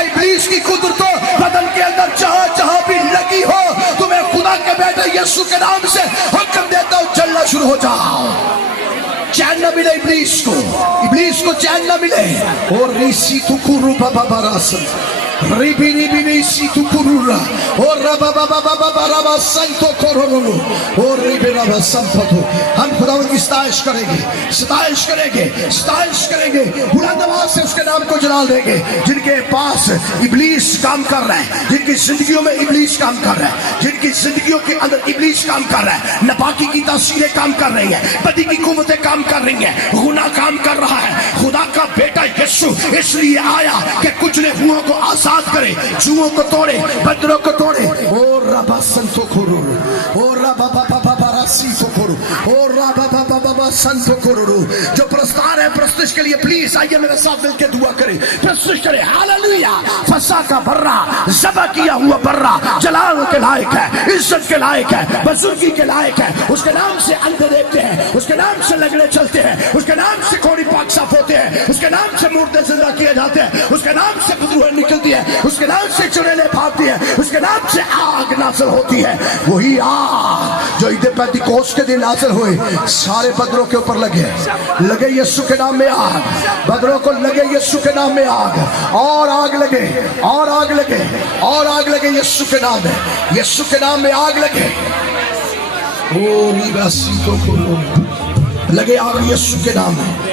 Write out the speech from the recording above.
ابلیس کی قدرتوں بدن کے اندر جہاں جہاں بھی لگی ہو، تمہیں خدا کے بیٹے یسوع کے نام سے حکم دیتا ہوں چلنا شروع ہو جاؤ۔ چین نہ ملے ابلیس کو چین نہ ملے۔ اور ریسی تو کرو بابا براسن ریبی ریبی ریسی تو کرورا اور ربا بابا بابا ربا سنتو کرورو اور ریبی ربا سنتو۔ ہم خداوند کی ستائش کریں گے، ستائش کریں گے، ستائش کریں گے، بلند آواز سے اس کے نام کو جلال دیں گے۔ جن کے پاس ابلیس کام کر رہا ہے، جن کی زندگیوں میں ابلیس کام کر رہا ہے، جن کی زندگیوں کے اندر ابلیس کام کر رہا ہے، ناپاکی کی تاثیریں کام کر رہی ہیں، بدی کی قوتیں کام کر رہی ہیں، گناہ کام کر رہا ہے، خدا کا بیٹا یسوع اس لیے آیا کہ کچلے ہوئوں کو آزاد کرے، جوؤں کو توڑے، بدروں کو توڑے۔ اور ربا سنتو کرو اور ربا بابا بابا راسی تو کرو اور ربا بابا بابا سنتو کرو۔ جو پرستار ہے پرستش کے لیے پلیز آئیے میرے ساتھ مل کے دعا کریں، پرستش کریں۔ ہاللویا۔ فسا کا برا، ذبح کیا ہوا برا جلال کے لائق ہے، عزت کے لائق ہے، بزرگی کے لائق ہے۔ اس کے نام سے اندھے دیکھتے ہیں، اس کے نام سے لنگڑے چلتے ہیں، اس کے نام سے کوڑی پاک صاف ہوتے ہیں، اس کے نام سے مردے زندہ کیے جاتے ہیں، اس کے نام سے بدبوئیں نکلتی ہے، اس کے نام سے چڑیلیں بھاگتی ہیں، اس کے نام سے آگ نازل ہوتی ہے۔ وہی آگ جو عید پینتیکوست کے دن نازل ہوئے، سارے بدروں کے اوپر لگے یسوع کے نام میں آگ، بدروں کو لگے یسوع کے نام میں آگ، اور آگ لگے اور آگ لگے اور آگ لگے یسوع کے نام میں، یسوع کے نام میں آگ لگے۔ لگے آگ یسوع کے نام میں۔